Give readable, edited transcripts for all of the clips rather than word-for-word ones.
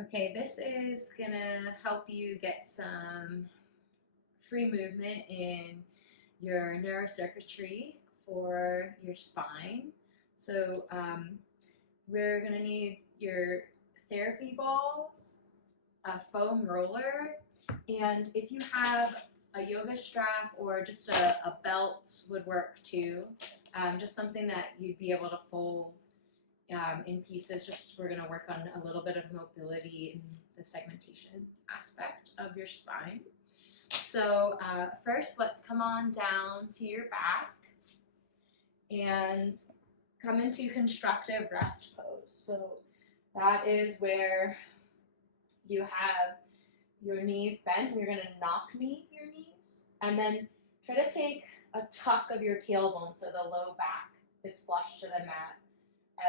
Okay, this is gonna help you get some free movement in your neurocircuitry for your spine. So we're gonna need your therapy balls, a foam roller, and if you have a yoga strap or just a belt would work too. Just something that you'd be able to fold in pieces. Just we're going to work on a little bit of mobility in the segmentation aspect of your spine. So first, let's come on down to your back and come into constructive rest pose. So that is where you have your knees bent. You're going to knock knee your knees and then try to take a tuck of your tailbone so the low back is flush to the mat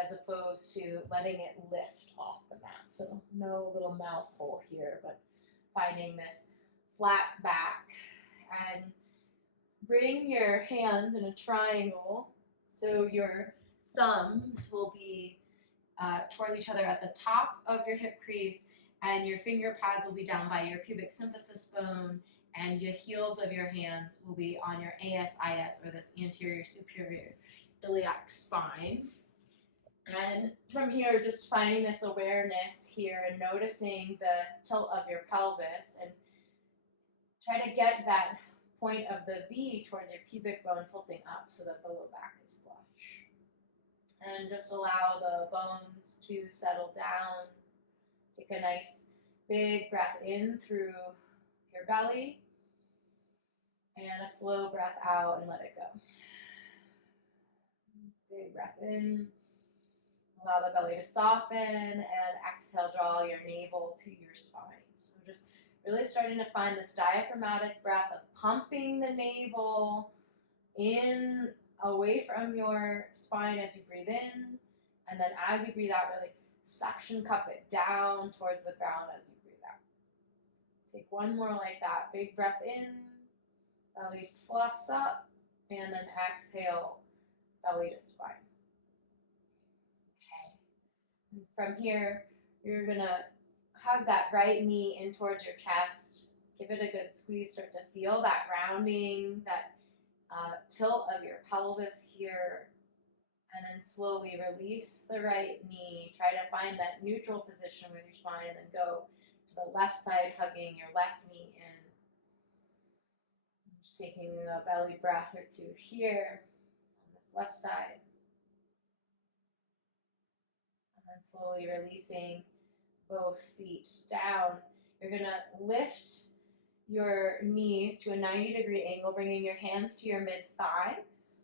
as opposed to letting it lift off the mat. So no little mouse hole here, but finding this flat back and bring your hands in a triangle so your thumbs will be towards each other at the top of your hip crease and your finger pads will be down by your pubic symphysis bone and your heels of your hands will be on your ASIS or this anterior superior iliac spine. And from here, just finding this awareness here and noticing the tilt of your pelvis and try to get that point of the V towards your pubic bone tilting up so that the low back is flush. And just allow the bones to settle down. Take a nice big breath in through your belly and a slow breath out and let it go. Big breath in. Allow the belly to soften and exhale, draw your navel to your spine. So just really starting to find this diaphragmatic breath of pumping the navel in away from your spine as you breathe in. And then as you breathe out, really suction cup it down towards the ground as you breathe out. Take one more like that. Big breath in, belly fluffs up, and then exhale, belly to spine. From here, you're gonna hug that right knee in towards your chest. Give it a good squeeze. Start to feel that rounding, that tilt of your pelvis here. And then slowly release the right knee. Try to find that neutral position with your spine and then go to the left side, hugging your left knee in. Just taking a belly breath or two here on this left side. And then slowly releasing both feet down. You're going to lift your knees to a 90-degree angle, bringing your hands to your mid-thighs,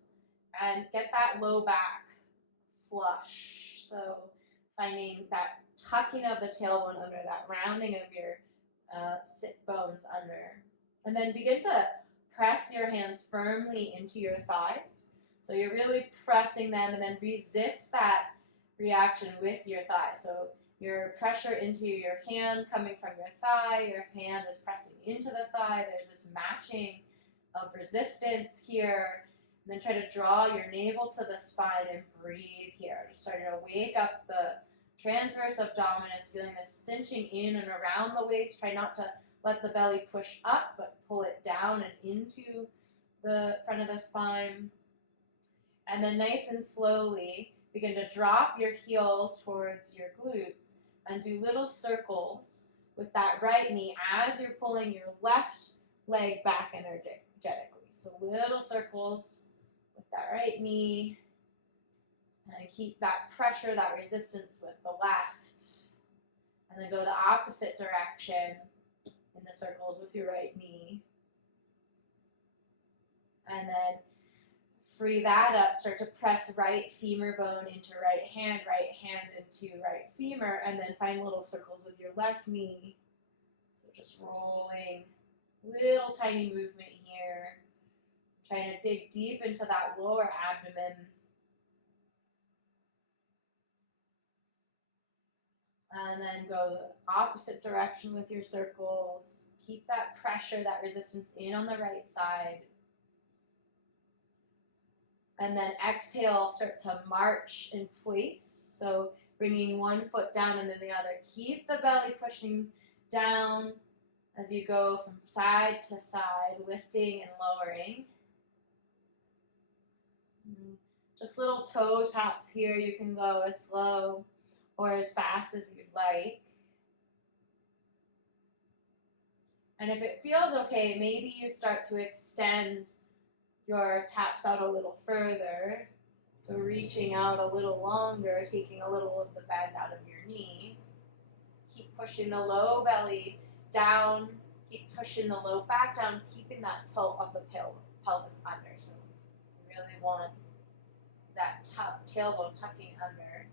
and get that low back flush. So finding that tucking of the tailbone under, that rounding of your sit bones under. And then begin to press your hands firmly into your thighs. So you're really pressing them and then resist that reaction with your thighs. So your pressure into your hand coming from your thigh, your hand is pressing into the thigh. There's this matching of resistance here. And then try to draw your navel to the spine and breathe here. Just starting to wake up the transverse abdominis, feeling this cinching in and around the waist. Try not to let the belly push up, but pull it down and into the front of the spine. And then nice and slowly, begin to drop your heels towards your glutes and do little circles with that right knee as you're pulling your left leg back energetically. So little circles with that right knee and keep that pressure, that resistance with the left. And then go the opposite direction in the circles with your right knee. And then free that up, start to press right femur bone into right hand into right femur, and then find little circles with your left knee. So just rolling, little tiny movement here. Trying to dig deep into that lower abdomen. And then go the opposite direction with your circles. Keep that pressure, that resistance in on the right side. And then exhale, start to march in place. So bringing one foot down and then the other. Keep the belly pushing down as you go from side to side, lifting and lowering. Just little toe taps here. You can go as slow or as fast as you'd like. And if it feels okay, maybe you start to extend your taps out a little further. So reaching out a little longer, taking a little of the bend out of your knee. Keep pushing the low belly down. Keep pushing the low back down, keeping that tilt of the pelvis under. So you really want that tailbone tucking under.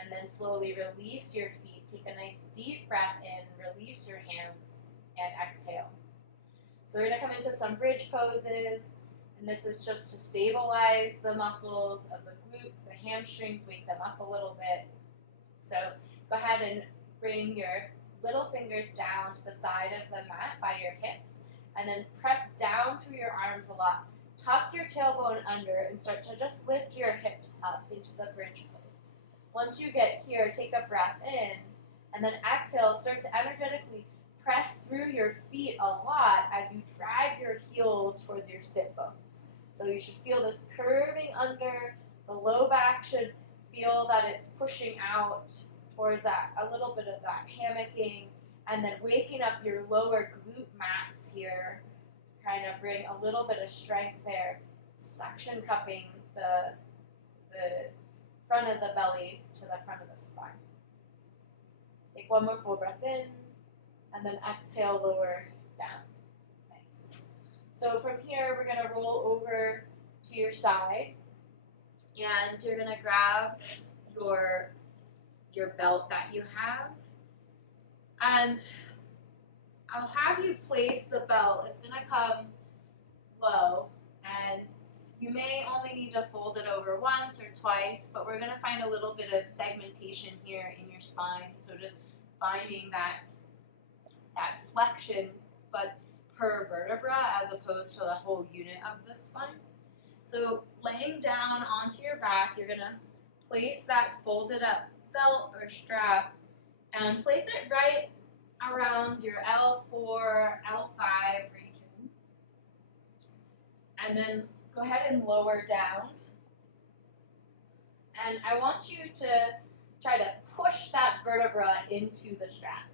And then slowly release your feet. Take a nice deep breath in, release your hands, and exhale. So we're going to come into some bridge poses, and this is just to stabilize the muscles of the glutes, the hamstrings, wake them up a little bit. So go ahead and bring your little fingers down to the side of the mat by your hips, and then press down through your arms a lot. Tuck your tailbone under and start to just lift your hips up into the bridge pose. Once you get here, take a breath in, and then exhale, start to energetically press through your feet a lot as you drag your heels towards your sit bones. So you should feel this curving under, the low back should feel that it's pushing out towards that, a little bit of that hammocking, and then waking up your lower glute max here, kind of bring a little bit of strength there, suction cupping the front of the belly to the front of the spine. Take one more full breath in, and then exhale, lower down. Nice. So from here, we're going to roll over to your side, and you're going to grab your belt that you have, and I'll have you place the belt. It's going to come low, and you may only need to fold it over once or twice, but we're going to find a little bit of segmentation here in your spine. So just finding that flexion, but per vertebra as opposed to the whole unit of the spine. So laying down onto your back, you're going to place that folded up belt or strap and place it right around your L4, L5 region. And then go ahead and lower down. And I want you to try to push that vertebra into the strap.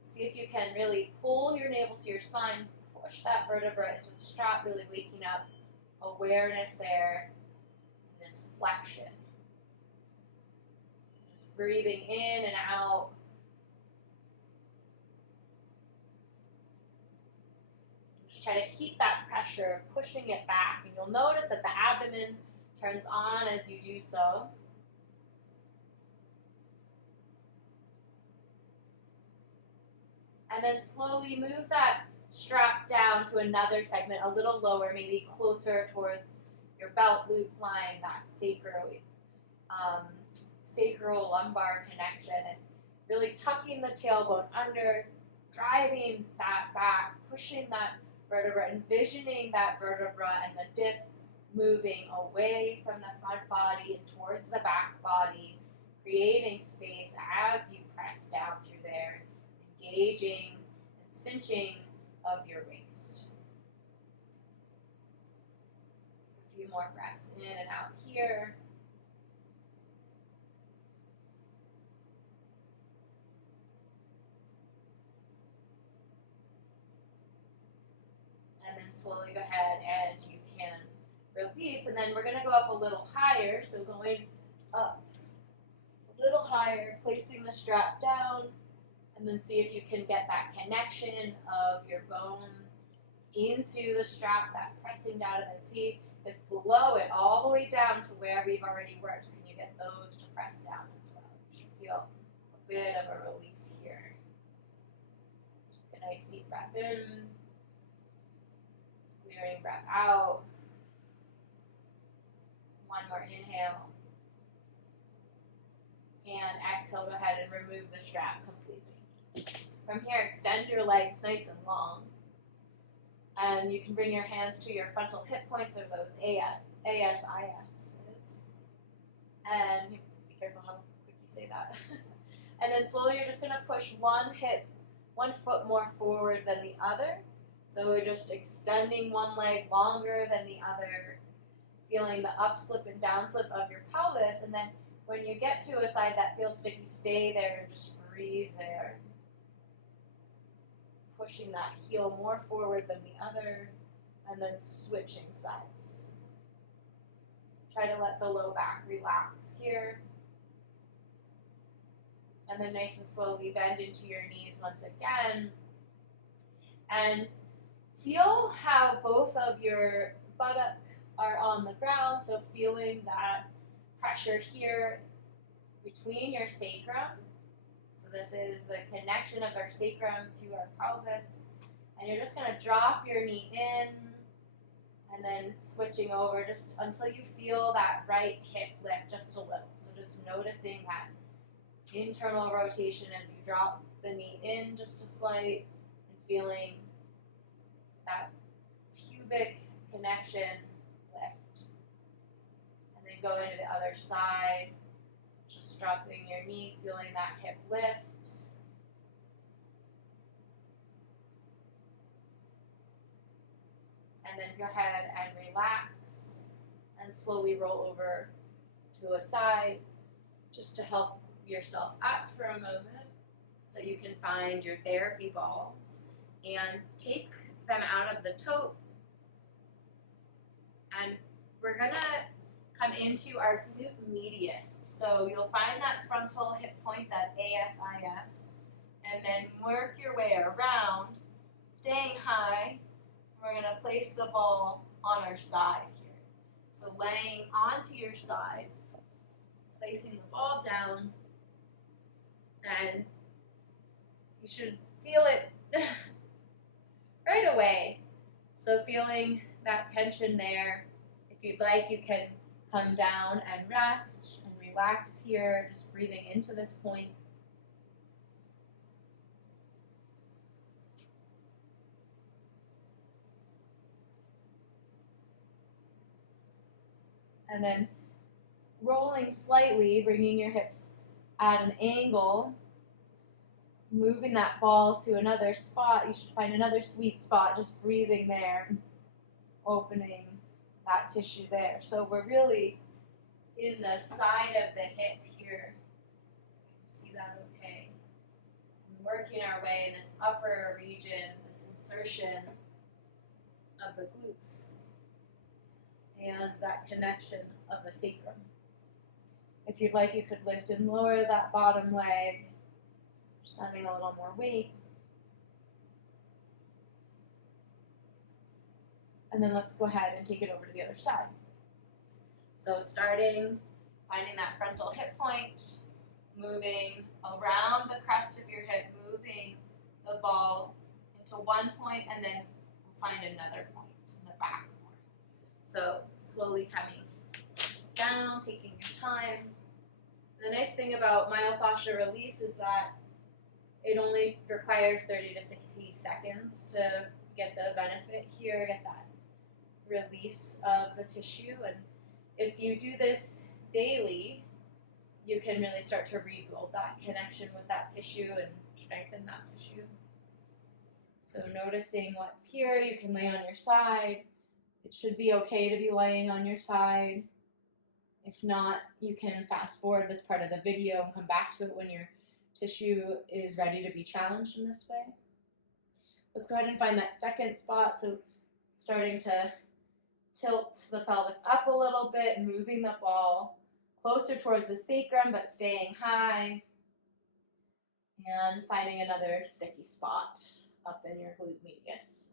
See if you can really pull your navel to your spine, push that vertebra into the strap, really waking up awareness there in this flexion. Just breathing in and out. Just try to keep that pressure, pushing it back. And you'll notice that the abdomen turns on as you do so. And then slowly move that strap down to another segment, a little lower, maybe closer towards your belt loop line, that sacral lumbar connection, and really tucking the tailbone under, driving that back, pushing that vertebra, envisioning that vertebra and the disc moving away from the front body and towards the back body, creating space as you press down through there, engaging and cinching of your waist. A few more breaths in and out here. And then slowly go ahead and you can release, and then we're going to go up a little higher, so going up a little higher, placing the strap down, and then see if you can get that connection of your bone into the strap, that pressing down, and then see if below it, all the way down to where we've already worked, can you get those to press down as well? You should feel a bit of a release here. Take a nice deep breath in, clearing breath out. One more inhale. And exhale, go ahead and remove the strap completely. From here, extend your legs nice and long. And you can bring your hands to your frontal hip points, or those ASIS. And be careful how quick you say that. And then slowly you're just going to push one foot more forward than the other. So we're just extending one leg longer than the other, feeling the upslip and downslip of your pelvis. And then when you get to a side that feels sticky, stay there and just breathe there. Pushing that heel more forward than the other, and then switching sides. Try to let the low back relax here. And then nice and slowly bend into your knees once again. And feel how both of your buttock are on the ground, so feeling that pressure here between your sacrum. So this is the connection of our sacrum to our pelvis. And you're just going to drop your knee in and then switching over just until you feel that right hip lift just a little. So just noticing that internal rotation as you drop the knee in just a slight and feeling that pubic connection lift. And then go into the other side, just dropping your knee, feeling that hip lift. And then go ahead and relax and slowly roll over to a side just to help yourself up for a moment so you can find your therapy balls and take them out of the tote. And we're going to come into our glute medius. So you'll find that frontal hip point, that ASIS, and then work your way around, staying high. We're going to place the ball on our side here. So laying onto your side, placing the ball down, and you should feel it right away. So feeling that tension there. If you'd like, you can come down and rest and relax here, just breathing into this point. And then rolling slightly, bringing your hips at an angle, moving that ball to another spot. You should find another sweet spot, just breathing there, opening that tissue there. So we're really in the side of the hip here. You can see that okay. And working our way in this upper region, this insertion of the glutes and that connection of the sacrum. If you'd like, you could lift and lower that bottom leg, just adding a little more weight. And then let's go ahead and take it over to the other side. So starting, finding that frontal hip point, moving around the crest of your hip, moving the ball into one point, and then find another point in the back more. So slowly coming down, taking your time. The nice thing about myofascial release is that it only requires 30 to 60 seconds to get the benefit here, get that release of the tissue. And if you do this daily, you can really start to rebuild that connection with that tissue and strengthen that tissue. So noticing what's here, you can lay on your side. It should be okay to be laying on your side. If not, you can fast forward this part of the video and come back to it when your tissue is ready to be challenged in this way. Let's go ahead and find that second spot. So starting to tilt the pelvis up a little bit, moving the ball closer towards the sacrum, but staying high. And finding another sticky spot up in your glute medius.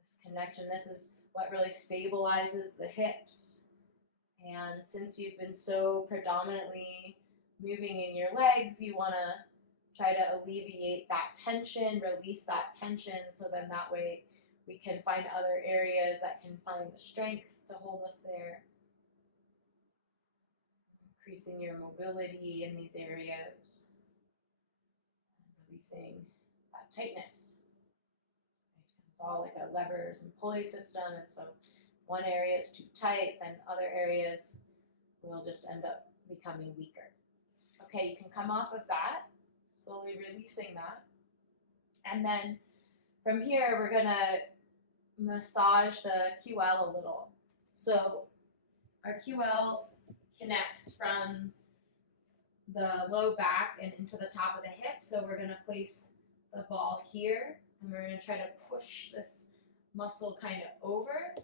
This connection, this is what really stabilizes the hips. And since you've been so predominantly moving in your legs, you want to try to alleviate that tension, release that tension, so then that way we can find other areas that can find the strength to hold us there. Increasing your mobility in these areas. Releasing that tightness. It's all like a levers and pulley system, and so one area is too tight, then other areas we'll just end up becoming weaker. Okay, you can come off of that, slowly releasing that. And then from here, we're gonna massage the QL a little. So our QL connects from the low back and into the top of the hip. So we're gonna place the ball here, and we're gonna try to push this muscle kind of over.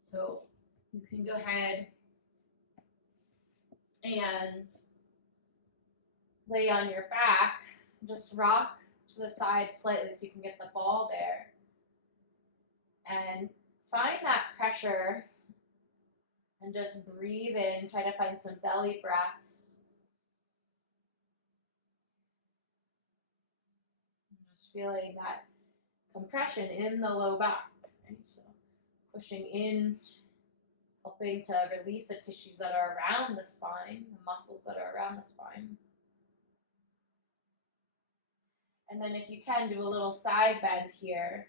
So you can go ahead and lay on your back, just rock to the side slightly so you can get the ball there. And find that pressure and just breathe in, try to find some belly breaths. Just feeling that compression in the low back. Right? So pushing in, helping to release the tissues that are around the spine, the muscles that are around the spine. And then if you can, do a little side bend here.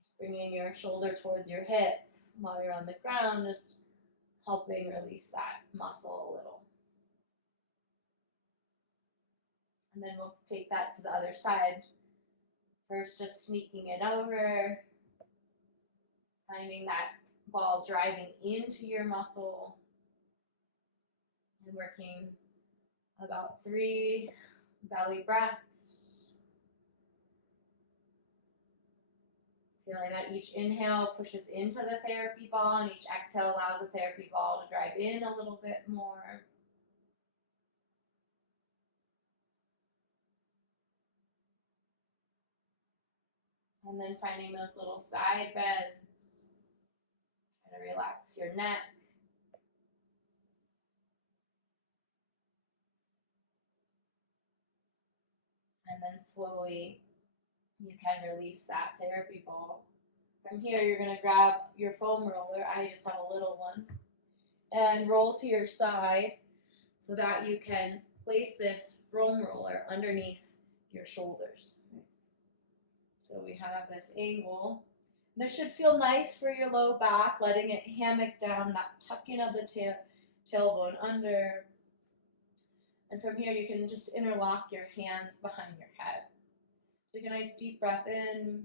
Just bringing your shoulder towards your hip while you're on the ground, just helping release that muscle a little. And then we'll take that to the other side. First, just sneaking it over, finding that ball driving into your muscle, and working about 3 belly breaths. Feeling that each inhale pushes into the therapy ball, and each exhale allows the therapy ball to drive in a little bit more. And then finding those little side bends. Try to relax your neck. And then slowly you can release that therapy ball. From here, you're going to grab your foam roller. I just have a little one. And roll to your side so that you can place this foam roller underneath your shoulders. So we have this angle. This should feel nice for your low back, letting it hammock down, that tucking of the tailbone under. And from here, you can just interlock your hands behind your head. Take a nice deep breath in.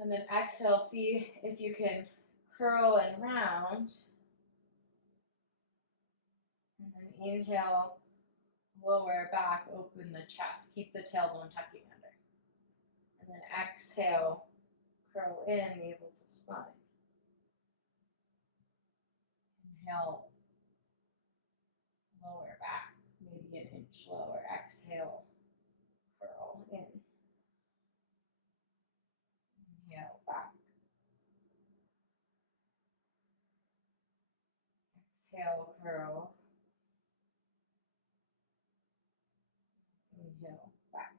And then exhale, see if you can curl and round. And then inhale, lower back, open the chest. Keep the tailbone tucking under. And then exhale, curl in, navel to spine. Inhale, lower back, maybe an inch lower. Exhale, curl in. Inhale, back. Exhale, curl. Inhale, back.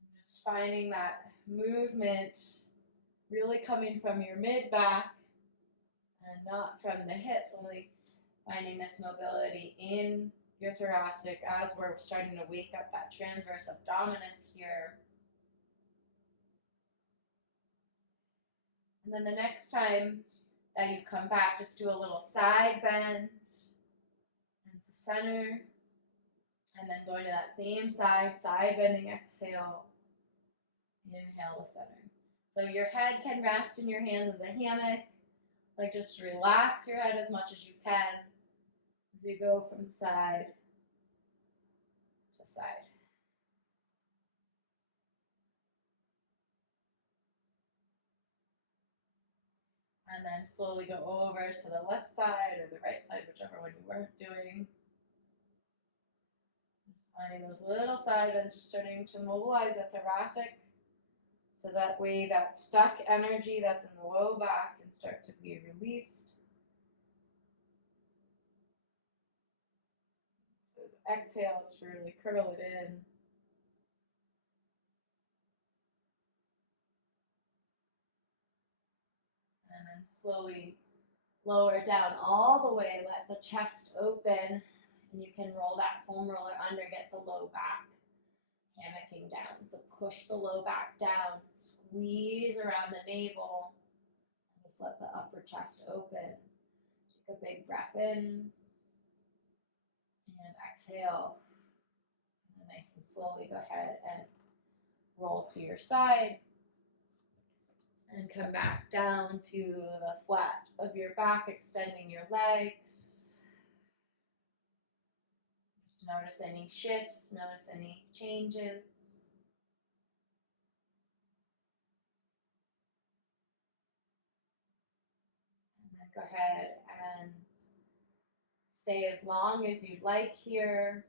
And just finding that movement really coming from your mid-back and not from the hips, only finding this mobility in your thoracic as we're starting to wake up that transverse abdominis here. And then the next time that you come back, just do a little side bend into center. And then going to that same side bending exhale. Inhale to center. So your head can rest in your hands as a hammock. Like just relax your head as much as you can as you go from side to side. And then slowly go over to the left side or the right side, whichever one you weren't doing. Just finding those little side bends, just starting to mobilize the thoracic so that way that stuck energy that's in the low back can start to be released. So as exhales to really curl it in. And then slowly lower down all the way, let the chest open, and you can roll that foam roller under, get the low back hammocking down. So push the low back down, squeeze around the navel, and just Just let the upper chest open. Take a big breath in and exhale. And then nice and slowly go ahead and roll to your side and come back down to the flat of your back, extending your legs. Just notice any shifts, notice any changes. And then go ahead and stay as long as you'd like here,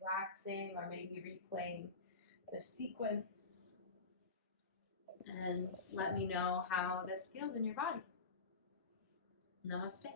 relaxing or maybe replaying the sequence. And let me know how this feels in your body. Namaste.